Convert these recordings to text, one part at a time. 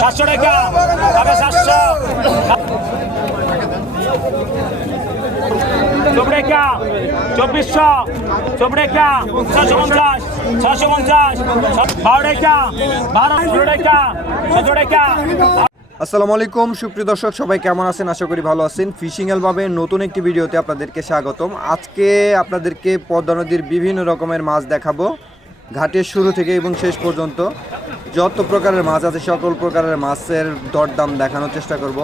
সাতশো টাকা আগে সাতশো চোপড়েকা চব্বিশশো চোপড়েকা ছশো পঞ্চাশ ছশো পঞ্চাশ, বারো আসসালামু আলাইকুম, সুপ্রিয় দর্শক, সবাই কেমন আছেন? আশা করি ভালো আছেন। ফিশিং এলভাবে নতুন একটি ভিডিওতে আপনাদেরকে স্বাগতম। আজকে আপনাদেরকে পদ্মা নদীর বিভিন্ন রকমের মাছ দেখাবো, ঘাটের শুরু থেকে এবং শেষ পর্যন্ত। যত প্রকারের মাছ আছে, সকল প্রকারের মাছের দরদাম দেখানোর চেষ্টা করব।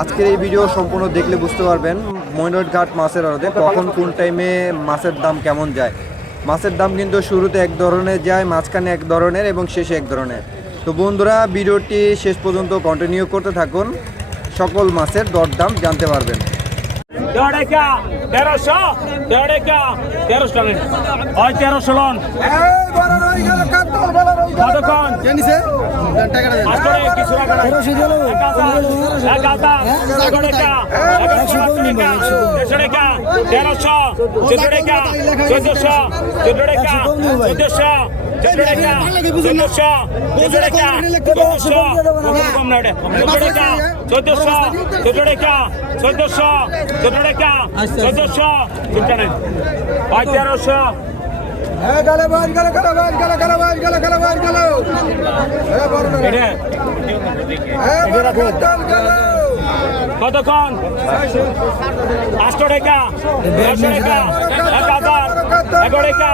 আজকের এই ভিডিও সম্পূর্ণ দেখলে বুঝতে পারবেন ময়নট ঘাট মাছের আড়তে কখন কোন টাইমে মাছের দাম কেমন যায়। মাছের দাম কিন্তু শুরুতে এক ধরনের যায় মাঝখানে এক ধরনের এবং শেষে এক ধরনের। তো বন্ধুরা ভিডিওটি শেষ পর্যন্ত কন্টিনিউ করতে থাকুন। সকল মাছের দর দাম জানতে পারবেন। তেরোশো তেরোশো কতক্ষণ টাকা। দেড়শো টাকা। তেরোশো চোদ্দ টাকা। চোদ্দশো। চোদ্দ টাকা। চোদ্দশো। চোদ্দশো। চোদ্দ টাকা। চোদ্দশো। চোদ্দ টাকা। চোদ্দশো। তেরোশো। কতক্ষণ? আটশো টাকা। টাকা। এগারো টাকা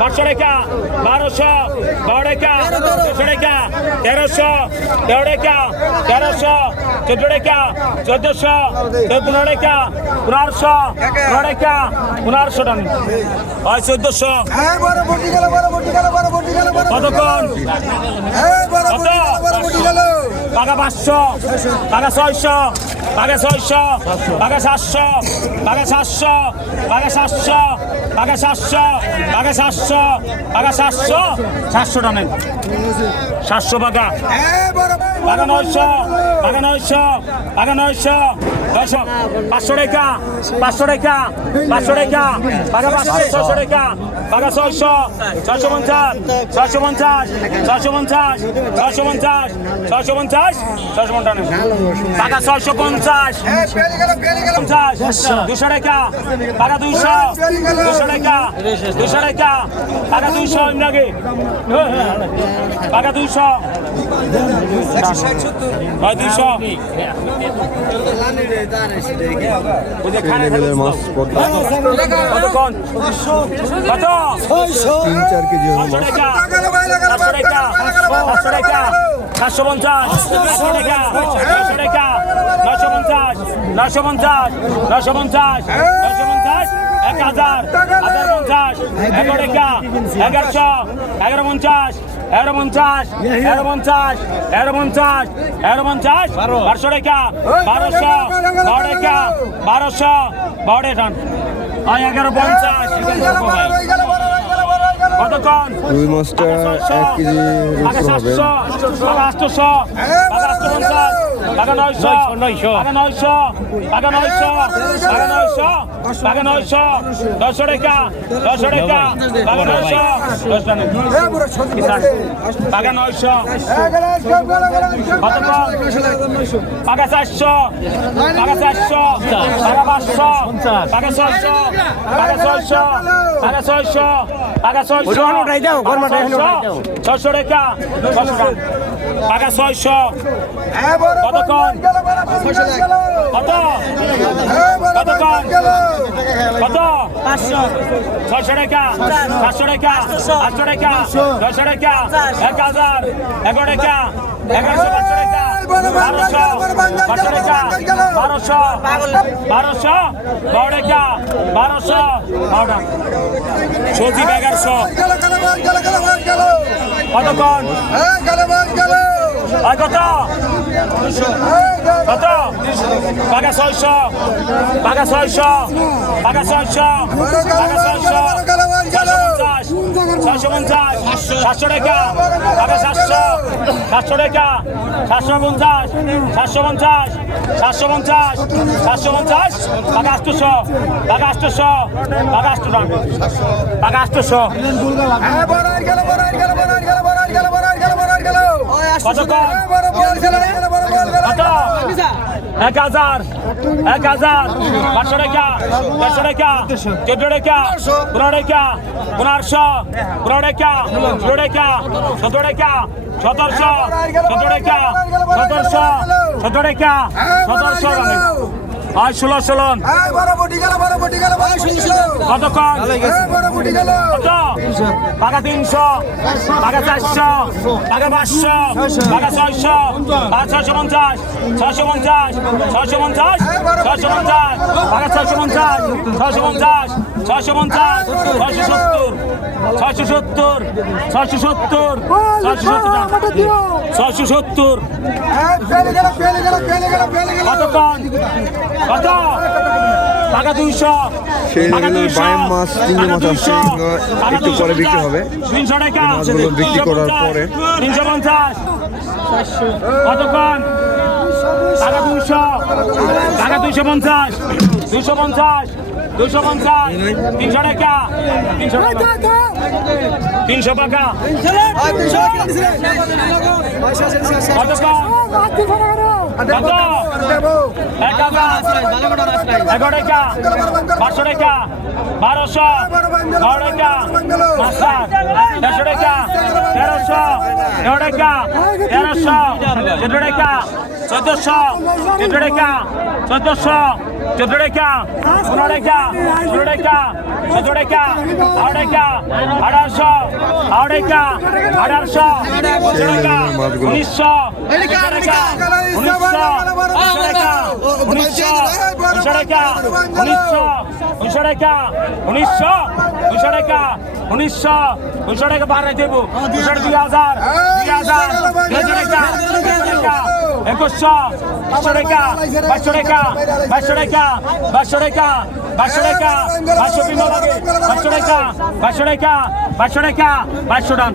পাঁচশো টাকা বারোশো বারো টাকা তেরোশো টাকা তেরোশো তেরো টাকা তেরোশো চোদ্দ টাকা। চোদ্দশো। পনেরো টাকা পনেরোশো পনেরো টাকা পনেরোশো টাকা হয় চোদ্দশো কতক্ষণ টাকা পাঁচশো টাকা ছয়শো টাকা ছয়শো টাকা সাতশো টাকা সাতশো টাকা সাতশো টাকা সাতশো টাকা সাতশো টাকা সাতশো। সাতশোটা নেন। সাতশো টাকা টাকা নয়শো টাকা নয়শো টাকা নয়শো। নয়শো পাঁচশো টাকা পাঁচশো টাকা পাঁচশো টাকা টাকা পাঁচশো ছশো টাকা টাকা ছয়শো ছয়শো পঞ্চাশ ছয়শো পঞ্চাশ ছয়শো পঞ্চাশ ছয়শো পঞ্চাশ ছয়শো পঞ্চাশ ছয়শো পঞ্চাশ টাকা ছয়শো পঞ্চাশ পঞ্চাশ দুশো টাকা টাকা দুইশো দুশো টাকা দুশো টাকা টাকা দুইশো নাকি টাকা দুইশো হয় দুইশো মাছ পদ্মা তিন চার কেজি মাছ সাতশো পঞ্চাশ নশো পঞ্চাশ নশো পঞ্চাশ নশো পঞ্চাশ নশো পঞ্চাশ এক হাজার হাজার পঞ্চাশ এগারোশো এগারো পঞ্চাশ এগারো পঞ্চাশ এগারো পঞ্চাশ এগারো পঞ্চাশ এগারো পঞ্চাশ বারোশো টাকা বারোশো বারো টাকা বারোশো বারো। টাকা এগারো পঞ্চাশ। কতক্ষণ? রুই মাছটা এক কেজি টাকা হবে। সাতশো টাকা আটশো পঞ্চাশ। টাকা নয়শো নয়শো টাকা নয়শো টাকা নয়শো টাকা নয়শো টাকা নয়শো দশশো টাকা দশশো টাকা টাকা নয়শো দশ টাকা। নয়শো। টাকা চারশো টাকা চারশো টাকা পাঁচশো টাকা ছয়শো টাকা ছয়শো টাকা ছয়শো টাকা ছয়শো ছয়শো টাকা টাকা। ছয়শো। কতক্ষণ? কত? কতক্ষণ? কত? পাঁচশো। ছয়শো টাকা। পাঁচশো টাকা। আটশো টাকা। ছয়শো টাকা। এক হাজার। এগারো টাকা। এগারোশো পাঁচশো টাকা। বারোশো। পাঁচশো টাকা। বারোশো। বারোশো। বারো টাকা। বারোশো। এগারোশো। কতক্ষণ? কত কত টাকা ছয়শো টাকা ছয়শো টাকা ছয়শো টাকা ছয়শো। ছয়শো পঞ্চাশ, সাতশো টাকা। টাকা সাতশো সাতশো টাকা। সাতশো পঞ্চাশ সাতশো পঞ্চাশ সাতশো পঞ্চাশ সাতশো পঞ্চাশ। টাকা আটশোশো টাকা। আটশো। টাকা আটশোশো কত কত এক হাজার। এক হাজার। পাঁচশো টাকা চারশো টাকা চোদ্দ টাকা পনেরো টাকা পনেরোশো। পনেরো টাকা ষোলো টাকা সতেরো টাকা সতেরোশো। সতেরো টাকা সতেরোশো। আর ষোলো ষোলো কতক্ষণ কত? টাকা তিনশো টাকা চারশো টাকা পাঁচশো টাকা ছয়শো টাকা ছয়শো পঞ্চাশ ছয়শো পঞ্চাশ ছয়শো পঞ্চাশ ছয়শো পঞ্চাশ টাকা ছয়শো পঞ্চাশ ছয়শো পঞ্চাশ ছয়শো পঞ্চাশ ছয়শো সত্তর ছয়শো সত্তর ছয়শো সত্তর ছয়শো সত্তর কতক্ষণ? কত? টাকা দুইশো। মাছ, চিংড়ি মাছ আছে, একটু পরে বিক্রি হবে। তিনশো টাকা মাছগুলো বিক্রি করার পরে। তিনশো পঞ্চাশ। কতক্ষণ? টাকা দুইশো। টাকা দুইশো পঞ্চাশ। দুইশো পঞ্চাশ। দুইশো পঞ্চাশ তিনশো টাকা তিনশো টাকা। তিনশো টাকা। পাঁচশো টাকা। বারোশো। বারো টাকা। দেড়শো টাকা। তেরোশো। তেরো টাকা। তেরোশো। চোদ্দ টাকা। চোদ্দশো। চোদ্দ টাকা চোদ্দশো। চোদ্দ টাকা পনেরো টাকা ষোলো টাকা চোদ্দ টাকা বারো টাকা আঠারোশো বারো টাকা আঠারোশো উনিশশো টাকা উনিশশো টাকা উনিশশো টাকা উনিশশো টাকা উনিশশো উনিশশো টাকা উনিশশো উনিশশো টাকা উনিশশো উনিশশো টাকা বাড়াই দেবো দুশো দুই হাজার দুই হাজার টাকা টাকা একুশশো পাঁচশো টাকা পাঁচশো টাকা পাঁচশো টাকা পাঁচশো টাকা পাঁচশো টাকা পাঁচশো বিমল লাগে পাঁচশো টাকা পাঁচশো টাকা পাঁচশো টাকা পাঁচশো টান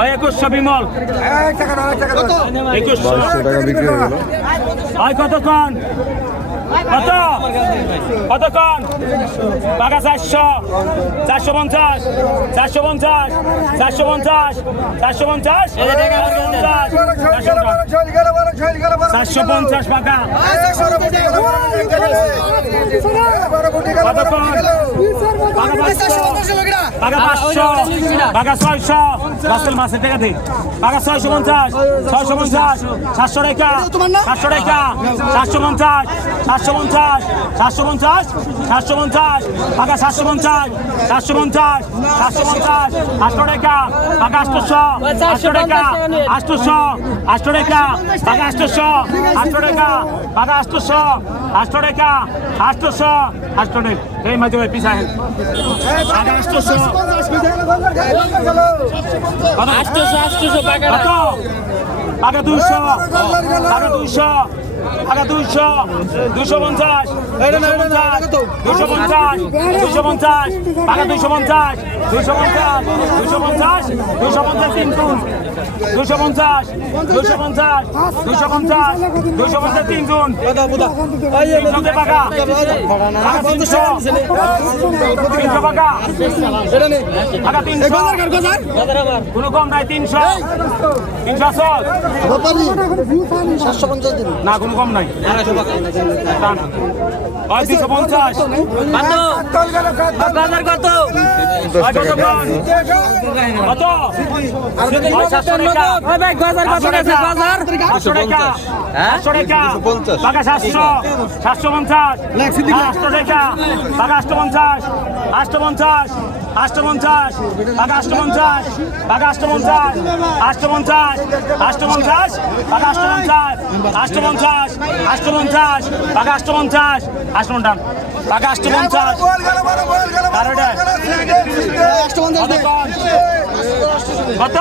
ওই একুশশো। বিমল একুশশো বারোশো টাকা বিক্রি হয়ে গেল। কতক্ষণ? কত কতক্ষণ? টাকা চারশো চারশো পঞ্চাশ চারশো পঞ্চাশ চারশো পঞ্চাশ চারশো পঞ্চাশ চারশো পঞ্চাশ কতক্ষণ টাকা পাঁচশো টাকা পাঁচশো টাকা ছয়শো। রাসেল মাসের টাকা দিই টাকা ছয়শো পঞ্চাশ ছয়শো পঞ্চাশ সাতশো টাকা সাতশো টাকা সাতশো পঞ্চাশ সাতশো পঞ্চাশ সাতশো পঞ্চাশ সাতশো পঞ্চাশ টাকা সাতশো পঞ্চাশ সাতশো পঞ্চাশ সাতশো পঞ্চাশ, আটশো টাকা টাকা আটশোশো আটশো টাকা আটশোশো আটশো টাকা টাকা আটশোশো আটশো টাকা টাকা আটশোশো আটশো টাকা আটশোশো আটশো টাকা। এই মাঝে ভাই, পিছায় টাকা আটশোশো আটশোশো আটশোশো টাকা কত টাকা দুইশো টাকা দুইশো টাকা দুইশো দুইশো পঞ্চাশ দুইশো পঞ্চাশ দুইশো পঞ্চাশ টাকা দুইশো পঞ্চাশ দুইশো পঞ্চাশ দুইশো পঞ্চাশ দুইশো পঞ্চাশ, তিন দুইশো পঞ্চাশ দুইশো পঞ্চাশ দুইশো পঞ্চাশ দুইশো পঞ্চাশ তিন গুণ তিনশো টাকা টাকা তিনশো টাকা টাকা তিনশো। কোনো কম নাই তিনশো। তিনশো সত না কোনো কম নাই। দুশো পঞ্চাশ। বাজার কত ওই? কত ভাই বাজার কত গেছে বাজার আটশো টাকা আটশো টাকা টাকা সাতশো সাতশো পঞ্চাশ আটশো টাকা টাকা আটশো পঞ্চাশ আটশো পঞ্চাশ আটশো টাকা আটশো পঞ্চাশ টাকা আটশো পঞ্চাশ আটশো পঞ্চাশ আটশো পঞ্চাশ টাকা আটশো পঞ্চাশ আটশো পঞ্চাশ আটশো পঞ্চাশ টাকা আটশো পঞ্চাশ আটশো পঞ্চাশ কত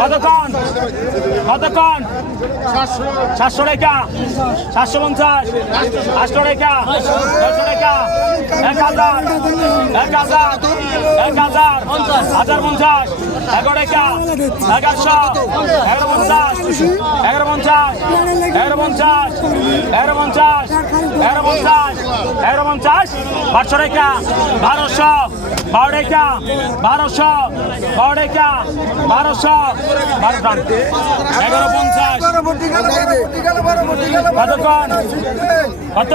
কতক্ষণ কতক্ষণ সাতশো টাকা সাতশো পঞ্চাশ আটশো টাকা ছয়শো টাকা এক হাজার এক হাজার এক হাজার হাজার পঞ্চাশ এগারো টাকা এগারোশো এগারো পঞ্চাশ এগারো পঞ্চাশ এগারো পঞ্চাশ এগারো পঞ্চাশ এগারো পঞ্চাশ এগারো পঞ্চাশ বারোশো টাকা বারোশো বারো টাকা বারোশো বারো টাকা বারোশো বারো টাকা এগারো পঞ্চাশ কতক্ষণ কত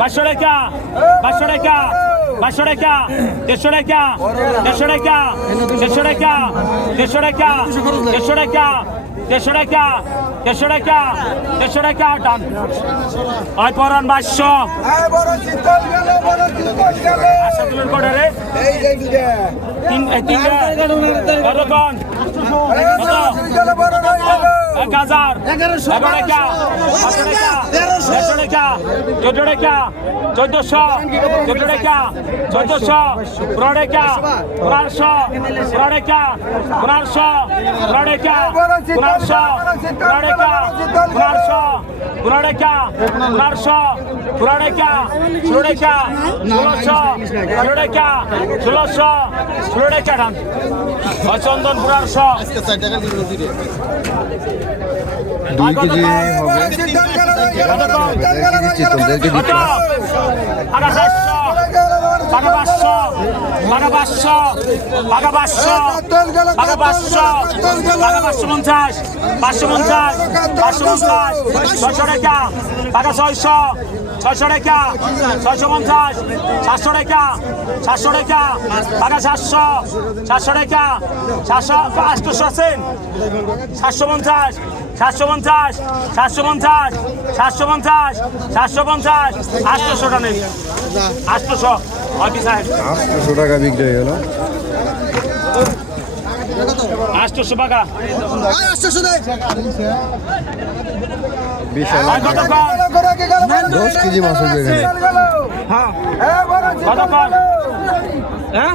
পাঁচশো টাকা পাঁচশো টাকা পাঁচশো টাকা দেড়শো টাকা দেড়শো টাকা দেড়শো টাকা দেড়শো টাকা দেড়শো টাকা দেড়শো টাকা দেড়শো টাকা দেড়শো টাকা টান আয় পরান বাইশশো আশা তুলের রে তিন কতক্ষণ কত এক হাজার এগারো টাকা পাঁচশো টাকা চোদ্দ টাকা চোদ্দশো চোদ্দ টাকা চোদ্দশো পনেরো টাকা পনেরোশো পনেরো টাকা পনেরোশো পনেরো টাকা পনেরোশো পনেরো টাকা পনেরোশো পনেরো টাকা পনেরোশো পনেরো টাকা ষোলো টাকা ষোলোশো ষোলো টাকা ষোলোশো ষোলো টাকা ডান চন্দন পনেরোশো দুই কেজি হবে দেড় কেজি চিতলদেরকে দিতে পাঁচশো পঞ্চাশ পাঁচশো পঞ্চাশ পাঁচশো পঞ্চাশ ছয়শো টাকা পাকা ছয়শো ছয়শো টাকা ছয়শো পঞ্চাশ সাতশো টাকা সাতশো টাকা টাকা সাতশো সাতশো টাকা সাতশো আটশো আছেন সাতশো পঞ্চাশ সাতশো পঞ্চাশ সাতশো পঞ্চাশ সাতশো পঞ্চাশ সাতশো পঞ্চাশ আটশোশো টানেন আটশোশো। অফিস সাহেব? আটশো টাকা বিক্রি হয়ে গেল। আটশোশো টাকা। দশ কেজি মাছ হবে কতক্ষণ হ্যাঁ?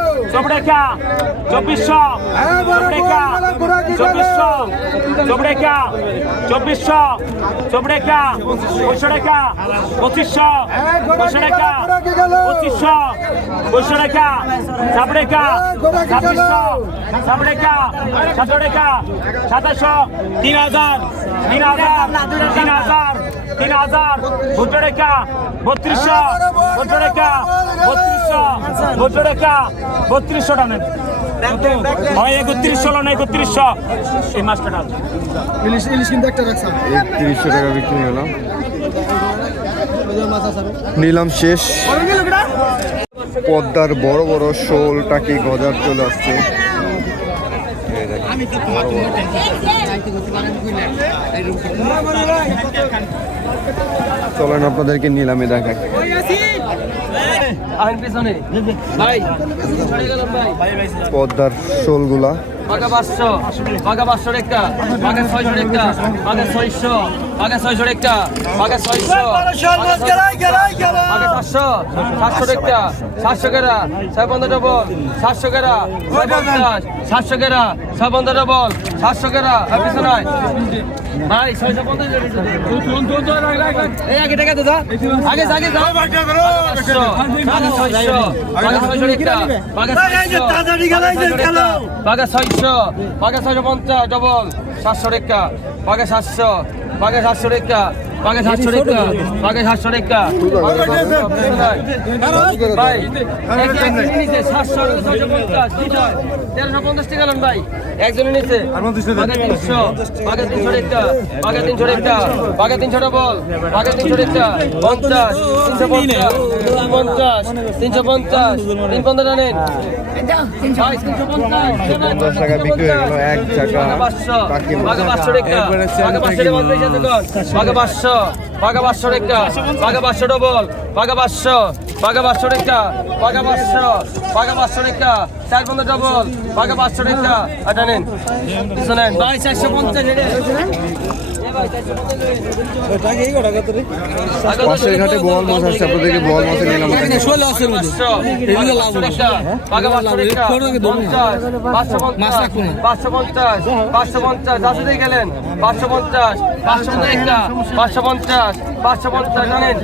চোপড়েখা চব্বিশশো চোপড়েখা চব্বিশশো চোপড়েখা চব্বিশশো চোপড়েখা পঁয়শো টাকা পঁচিশশো পঁয়শো টাকা পঁচিশশো পঁয়শো টাকা ছাপড়েখা ছাব্বিশশো ছাপড়েখা সাতশো টাকা সাতাশশো তিন হাজার তিন হাজার তিন হাজার তিন হাজার ভোটো টাকা বত্রিশশো ভোটো টাকা বত্রিশশো ভোটো টাকা বত্রিশশো টানেন হয় একত্রিশশো না একত্রিশশো এই মাছটা ডাল ইলিশ ইলিশ কিন্তু একটা রাখছাম একত্রিশশো টাকা বিক্রি হলো নিলাম শেষ পদ্মার বড় বড় শোল টাকি গজার চলে আসছে এই দেখেন, বড় বড়। চলেন আপনাদেরকে নিলামে দেখাই। ভাই পদ্মার শোলগুলা। বাঘা পাঁচশো বাঘা পাঁচশো একটা বাঘা ছয়শো একটা বাঘা ছয়শো। বাঘা ছয়শো টাকা বাঘা ছয়শো বাঘা সাতশো সাতশো টাকা সাতশো কেরা ছয় পনেরো ডবল সাতশো কেরা ছয় পঞ্চাশ সাতশো কেরা ছয় ডবল সাতশো কেরা পিছনায় ভাই ছয়শো পঞ্চাশ এই আগে টাকা দাদা আগে আগে যাও ছয়শো ছয়শো ছয়শো ছয়শো পঞ্চাশ ডবল সাতশো রেখা বাঘে সাতশো বাঘে সাতশো বাঘে সাতশো রেখা বাঘে সাতশো রেখা ভাই সাতশো তেরোশো পঞ্চাশ টাকা ভাই তিনশো পঞ্চাশ তিনশো পঞ্চাশ তিনশো পঞ্চাশ তিন টাকা হয়ে টাকা পাঁচশো পাঁচশো পাঁচশো পাঁচশো বাঘে পাঁচশো রেখা বাঘে পাঁচশো ডবল বাঘে পাঁচশো বাঘে পাঁচশো রেখা বাঘে পাঁচশো বাঘে পাঁচশো রেখা চার পনেরো ডবল বাঘে পাঁচশো রেখা এটা নেন কিছু নেন। ভাই চারশো পঞ্চাশ এ ভাই, 450 পাঁচশো, পঞ্চাশ, পাঁচশো পঞ্চাশ, পঞ্চাশ, পঞ্চাশ, দাসু দিয়ে গেলেন, পাঁচশো পঞ্চাশ, পাঁচশো রেখা, পাঁচশো পঞ্চাশ, পাঁচশো পঞ্চাশ, জানেন?